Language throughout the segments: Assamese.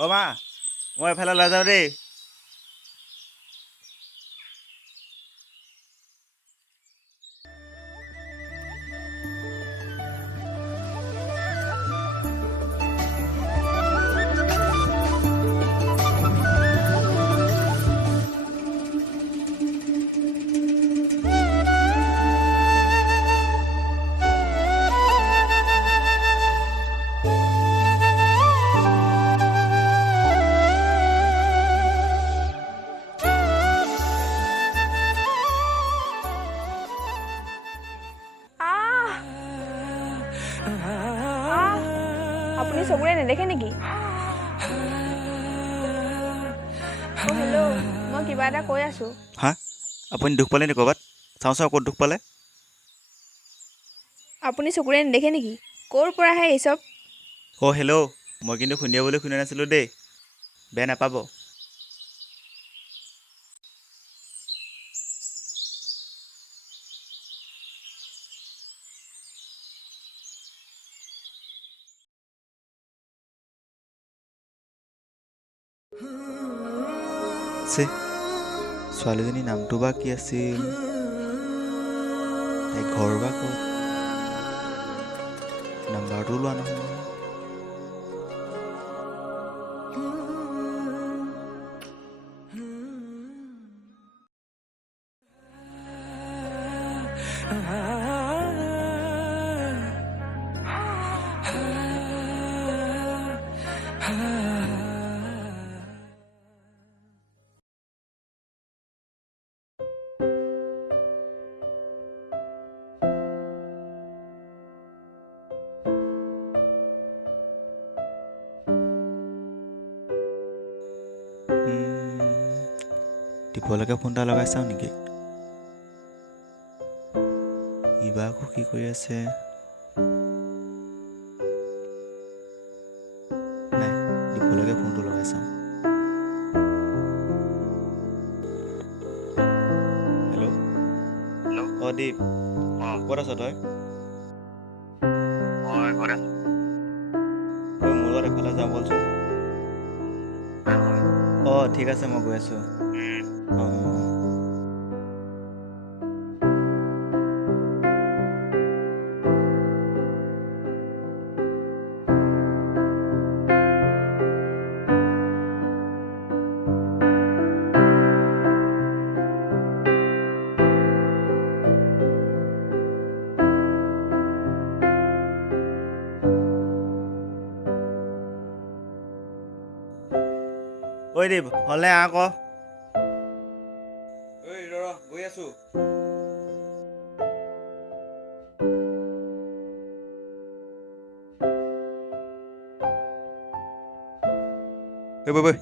অ' মা মই এফালে ওলাই যাওঁ দেই। আপুনি চকুৰে নেদেখে নেকি? হেল্ল' মই কিবা এটা কৈ আছো। হা আপুনি দুখ পালে নি ক'ৰবাত? চাওঁ ক'ত দুখ পালে? আপুনি চকুৰে নেদেখে নেকি? ক'ৰ পৰা আহে এই চব? অ' হেল্ল' মই কিন্তু খুন্দিয়া বুলি শুনা নাছিলোঁ দেই, বেয়া নাপাব। ছোৱালীজনীৰ নামটো বা কি আছিল? তাই ঘৰ বা ক'ত? নাম্বাৰটো লোৱা নহয়। দীপলৈকে ফোন এটা লগাই চাওঁ নেকি? ইবা আকৌ কি কৰি আছে? নাই, দীপলৈকে ফোনটো লগাই চাওঁ। হেল্ল' অ' দীপ, ক'ত আছ তই? মই ঘৰত আছো। মোৰ লগত এফালে যাওঁ ব'লচোন। অঁ ঠিক আছে মই গৈ আছোঁ। অঁ ঐ দীপ হ'লে আহ আকৌ। ঐ ৰ গৈ আছোঁ। বৈ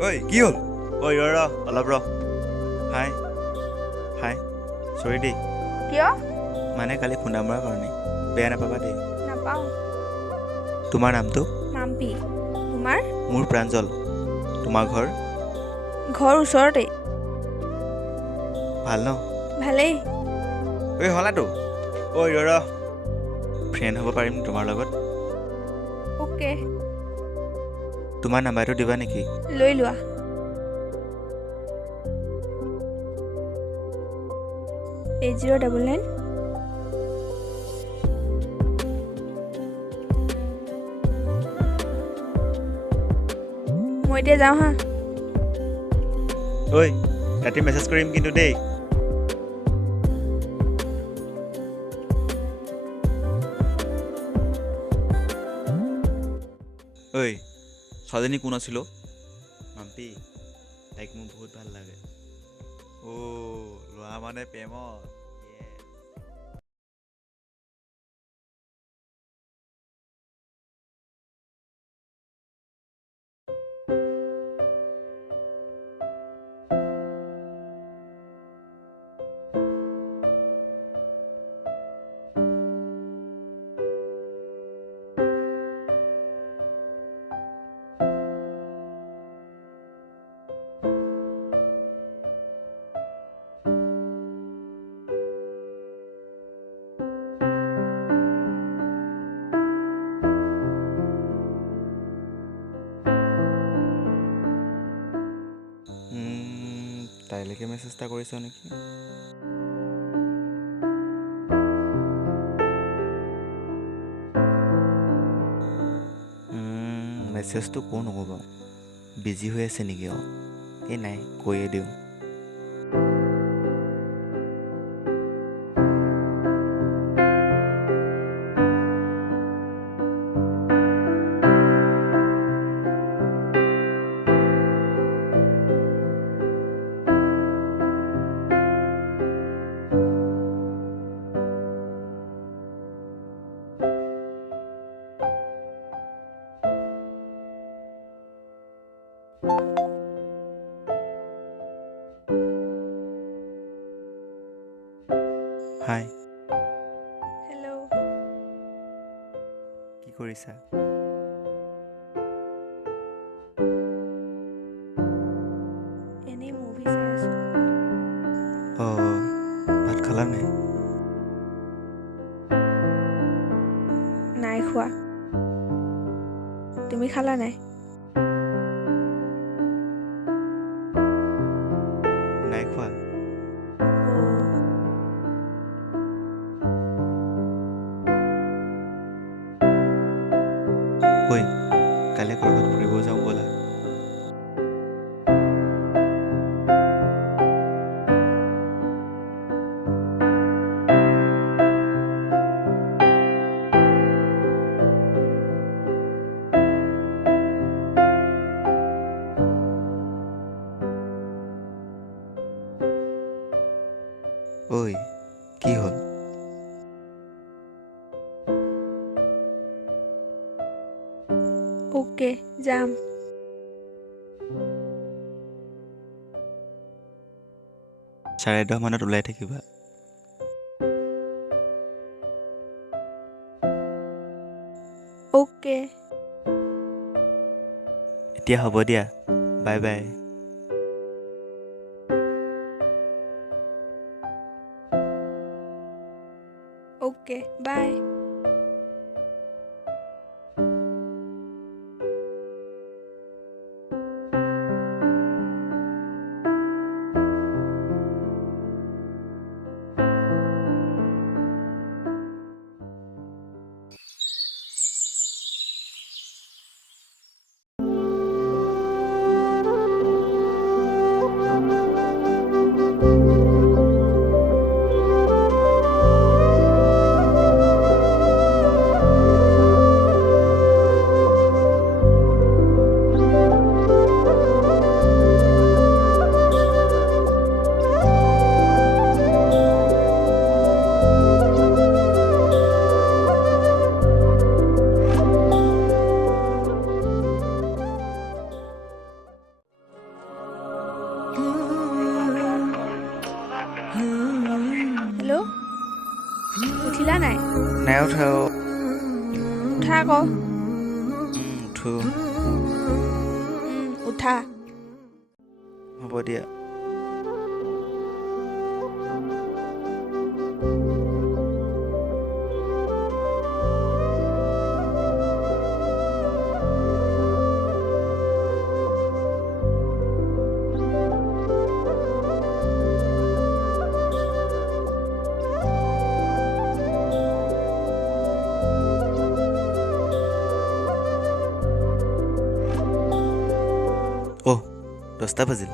ঐ কি হ'ল? ঐ ৰ অলপ ৰ। হাই চৰি দেই, কিয়? মানে কালি খুন্দা মৰাৰ কাৰণে বেয়া নাপাবা দেই। নাপাওঁ। তোমাৰ নামটো? মাম্পী। তোমাৰ? মোৰ প্ৰাঞ্জল। তোমাৰ ঘৰ? ঘৰ ওচৰতে। ভাল ন? ভালেই। ঐ হলাটো। ঐ ৰ ফ্ৰেণ্ড হ'ব পাৰিম তোমাৰ লগত? অ'কে। তোমাৰ নাম্বাৰটো দিবা নেকি? লৈ লোৱা। 8099 মই এতিয়া যাওঁ হা। ঐ ৰাতি মেছেজ কৰিম কিন্তু দেই। ঐ ছোৱালীজনী কোন আছিল? মাম্পী, তাইক মোৰ বহুত ভাল লাগে। ল'ৰা মানে প্ৰেমত। তাইলৈকে মেছেজ এটা কৰিছ নেকি? মেছেজটো কোন হ'ব বাৰু? বিজি হৈ আছে নেকি? এই নাই, কৈয়ে দিওঁ। হাই, হেল্ল'। কি কৰিছা? এনেই মুভি চাই আছো। ভাত খালা নাই? নাই খোৱা। তুমি খালা নাই? নাই খোৱা। ঐ, কাইলৈ ক'ৰবাত ফুৰিব যাওঁ ব'লা। ঐ, কি হ'ল? অ'কে, যাম। চাৰে 10 মানত ওলাই থাকিবা। অ'কে। এতিয়া হ'ব দিয়া, বাই বাই। অ'কে, বাই। হেল্ল', উঠিলা নাই? নাই উঠা। উঠা আকৌ। উঠো। উঠা। হ'ব দিয়া। অ', 10টা বাজিল।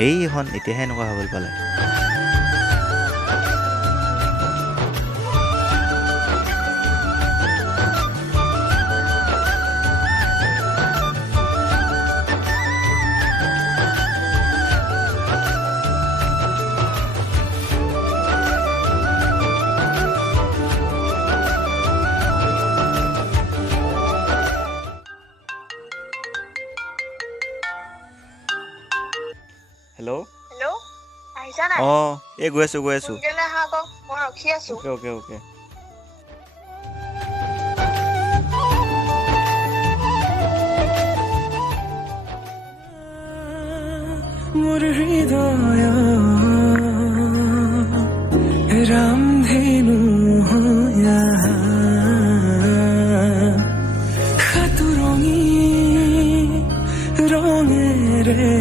সেইখন এতিয়াহে এনেকুৱা হ'বলৈ পালে। হেল্ল', হেল্ল', আহিছা নাই? অঁ এই গৈ আছোঁ সোনকালে আহা আকৌ, মই ৰখি আছো। অ'কে। মোৰ হৃদয় ৰামধেনু হৈয়া সাতুৰঙি ৰঙেৰে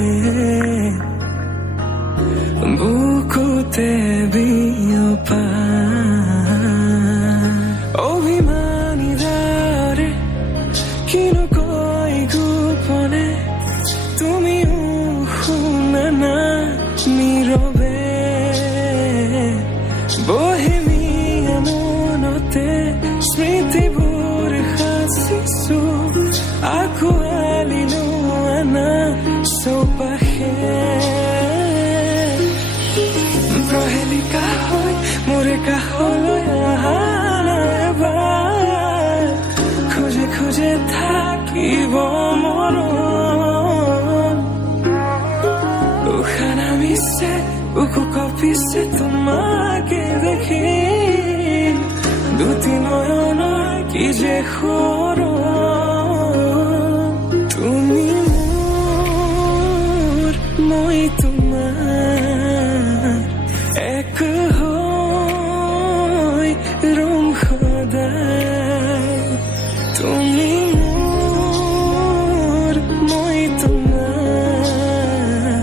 বুকুতে বিয়পা অভিমানী দাৰে কিনো কৈ গোপনে তুমিও শুনা না নীৰৱে বহেমিয়া মনতে স্মৃতিবোৰ সাঁচিছো আঁকোৱালিলো আনা চৌপাশে প্ৰহেলিকা হৈ মোৰে কাষলৈ আহা এবাৰ খোজে খোজে থাকিব মৰম উশাহ নামিছে বুকু কঁপিছে তোমাকে দেখি দুটি নয়নৰ কি যে সৰম তুমি মোৰ মই তোমাৰ এক হৈ ৰম সদায় তুমি মোৰ মই তোমাৰ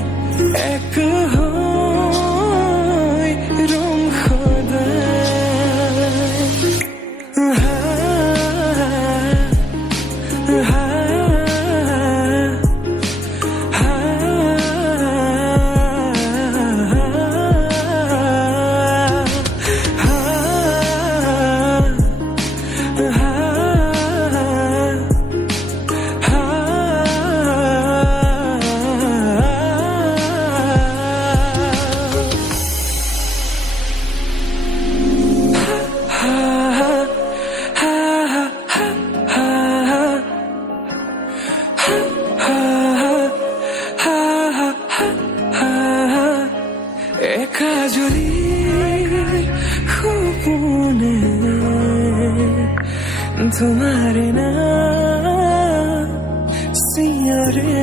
এক হৈ ৰম সদায় একাজলি সপোনে তোমার নাম সিয়রে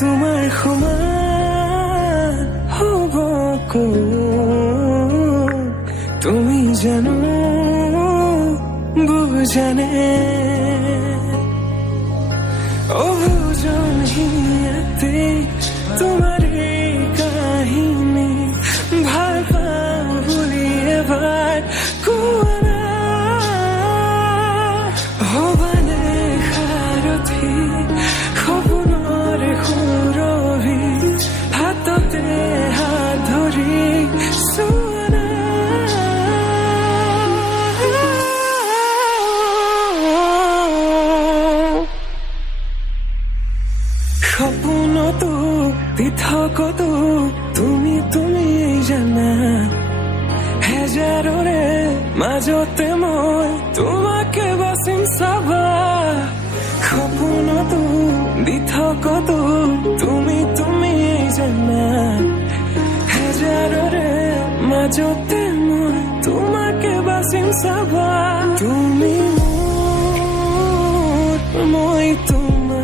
তোমার সমান হব তুমি জানো বুজানে অবুজনহিয়াতে তোমার কাহিনী ভাল পাওঁ বুলি এবাৰ কোৱা না হবানে সাৰথি সপোনৰ সুৰভি হাততে হাত ধৰি চোৱা না সপোনতো পৃথকতো তুমি জানা হেজাৰৰে মাজতে মই তোমাকে বাচিম চাবা সপোনতো পৃথকতো তুমি জানা হেজাৰৰে মাজতে মই তোমাকে বাচিম চাবা তুমি মোৰ মই তোমাৰ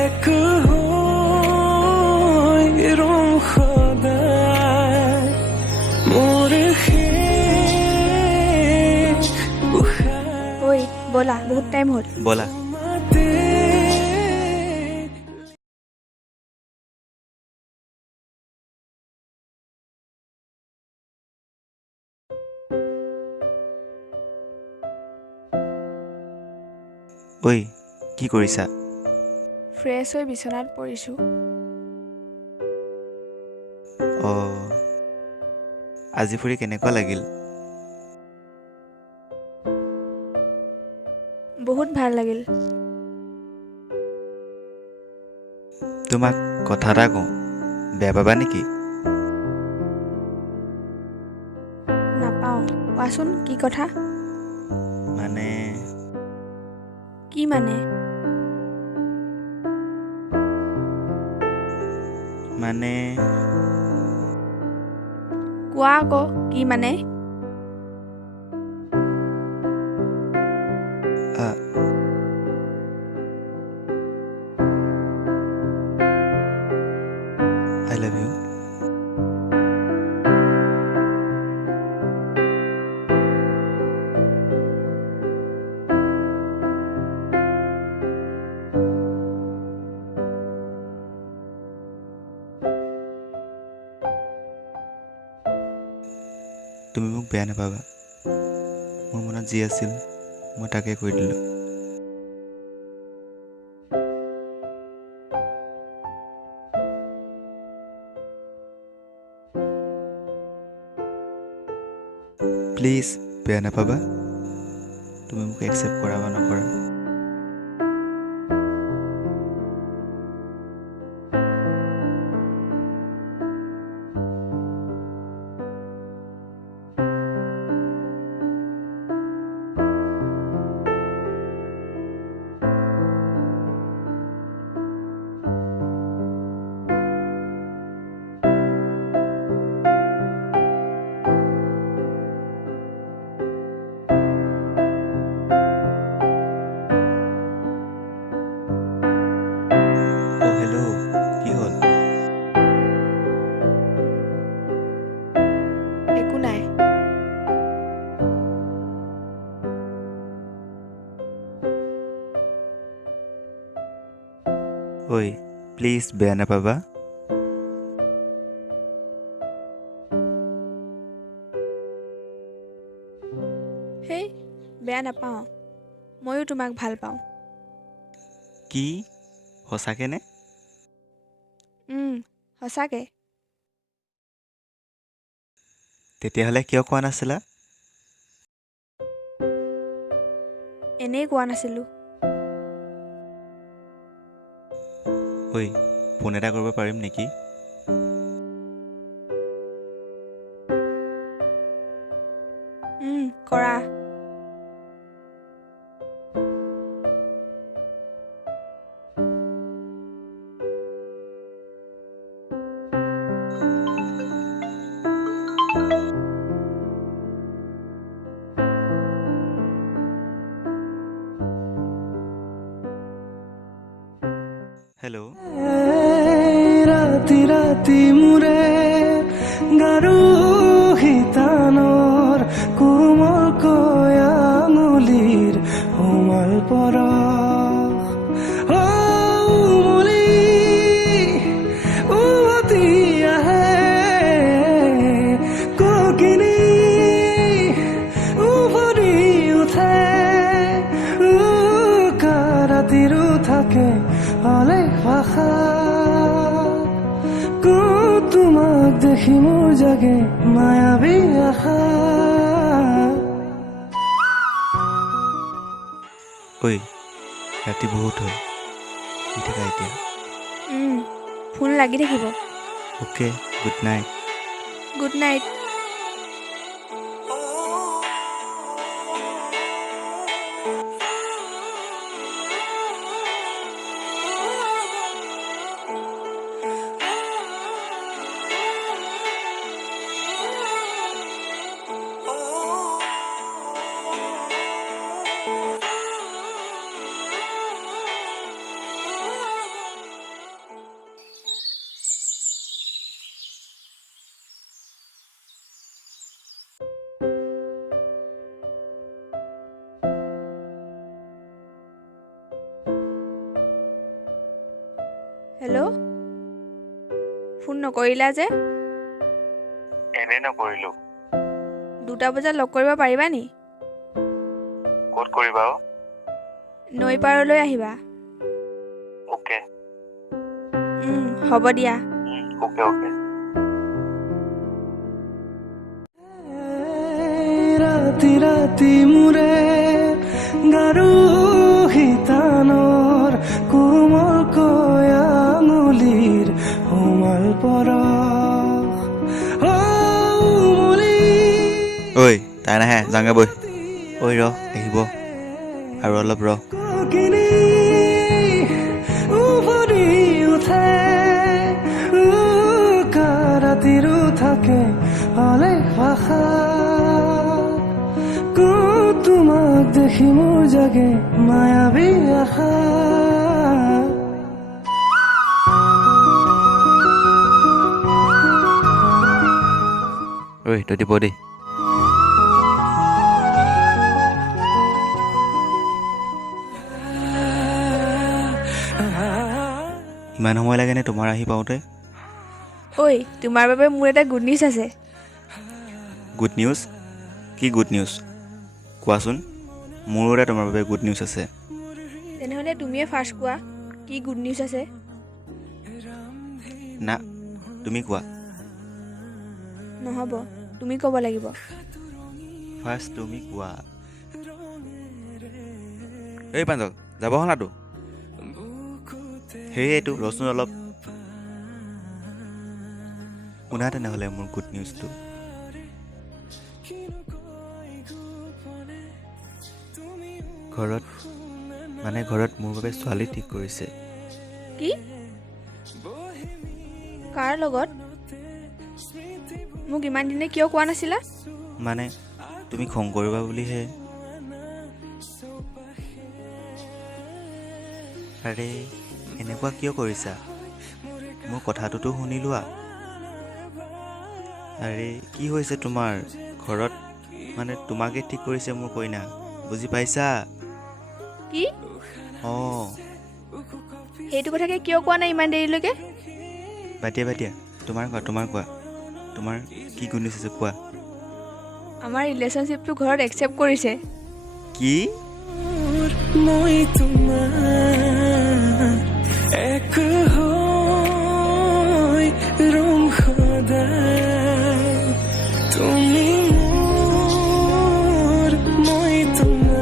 এক হৈ ৰম সদায় মোৰ শেষ উশাহ ঐ ব'লা, বহুত টাইম হ'ল। ব'লা। তোমাতে ঐ কি কৰিছা? ফ্ৰেছ হৈ বিচনাত পৰিছোঁ। অঁ, আজি ফুৰি কেনেকুৱা লাগিল? বহুত ভাল লাগিল। তোমাক কথা এটা কওঁ, বেয়া পাবা নেকি? নাপাওঁ, কোৱাচোন কি কথা? মানে কি মানে? মানে কোৱা আকৌ কি মানে? I love you. তুমি মোক বেয়া নাপাবা, মোৰ মনত যি আছিল মই তাকে কৈ দিলোঁ। প্লিজ বেয়া নাপাবা, তুমি মোক একচেপ্ট কৰা বা নকৰা। অ' হেল্ল', কি হ'ল? একো নাই। ঐ প্লিজ বেয়া নাপাবা। হেই, বেয়া নাপাওঁ, ময়ো তোমাক ভাল পাওঁ। কি সঁচাকেনে? সঁচাকে। তেতিয়াহ'লে কিয় কোৱা নাছিলা? এনেই কোৱা নাছিলোঁ। ঐ ফোন এটা কৰিব পাৰিম নেকি? কৰা। হেল্ল', ৰাতি ৰাতি মোৰে গাৰু শিতানৰ কোমলকৈ আঙুলিৰ কোমল পৰশ উমলি উভতি আহে ককিনী উভৰি উঠে ৰাতিৰো থাকে অলেখ ভাষা তোমাক দেখি মোৰ জাগে মায়াবী আশা। ঐ ৰাতি বহুত হ'ল, শুই থাকা এতিয়া। ফোন লাগি থাকিব। Okay, good night. Good night. Hello', phone নকৰিলা যে? এনেই নকৰিলোঁ। 2টা বজাত লগ কৰিব পাৰিবা নি? ক'ত কৰিবা? নৈ পাৰলৈ আহিবা। অ'কে। হ'ব দিয়া। Okay okay. ৰাতি ৰাতি মোৰে গাৰু শিতানৰ কোমল কয়াঙুলিৰ কোমল পৰশ ঐ তাই নাহে যাওঁগে বৈ। ঐ ৰ আহিব আৰু অলপ ৰ। কিনি উভৰি উঠে ৰাতিৰো থাকে অলেখ ভাষা তোমাক দেখি মোৰ জাগে মায়াবী আশা ঐ তই দিব দেই। ইমান সময় লাগেনে তোমাৰ আহি পাওঁতে? ঐ তোমাৰ বাবে মোৰ এটা গুড নিউজ আছে। Good news? কি গুড নিউজ কোৱাচোন? মোৰো এটা তোমাৰ বাবে গুড নিউজ আছে। তেনেহ'লে তুমিয়ে ফাৰ্ষ্ট কোৱা কি গুড নিউজ আছে। না তুমি কোৱা। নহ'ব তুমি ক'ব লাগিব। ফাৰ্ষ্ট তুমি কোৱা। এই পাঞ্জল যাব হনাতো। সেইয়েতো ৰচোন অলপ। শুনা তেনেহ'লে মোৰ গুড নিউজটো। ঘৰত মোৰ বাবে ছোৱালী ঠিক কৰিছে। কি? কাৰ লগত? মোক ইমান দিনে কিয় কোৱা নাছিলা? মানে তুমি খং কৰিবা বুলিহে। আৰে এনেকুৱা কিয় কৰিছা? মোৰ কথাটোতো শুনি লোৱা। আৰে কি হৈছে তোমাৰ? ঘৰত মানে তোমাকে ঠিক কৰিছে মোৰ কইনা, বুজি পাইছা? কি? অঁ সেইটো কথাকে কিয় কোৱা নাই ইমান দেৰিলৈকে? বাতিয়া তোমাৰ কোৱা তোমাৰ কি গুণ আছে কোৱা। আমাৰ ৰিলেশ্যনশ্বিপটো ঘৰত একচেপ্ট কৰিছে। কি? মই তোমাৰ এক হৈ ৰম সদায় তুমি মোৰ মই তোমাৰ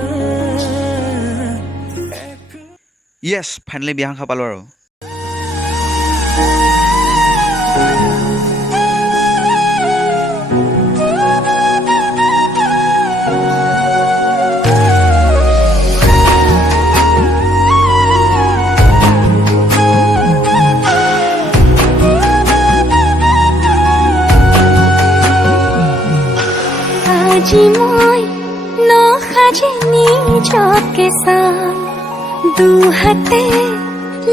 য়েছ ফাইনেলি বিয়াখন খাব পালোঁ আৰু। আজি মই নসাজে নিজকে চাম দুহাতে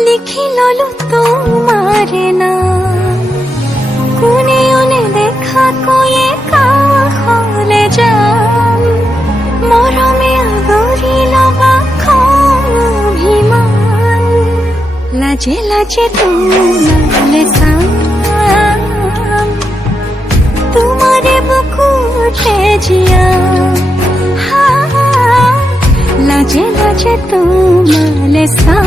লিখি ললো তোমাৰে নাম কোনেও নেদেখা কৈয়ে কাষলে যাম মৰমে আদৰি লবা অভিমান লাজে লাজে তোমালে চাম তোমাৰে বুকুতে জিয়া লাজে লাজে তোমালে সা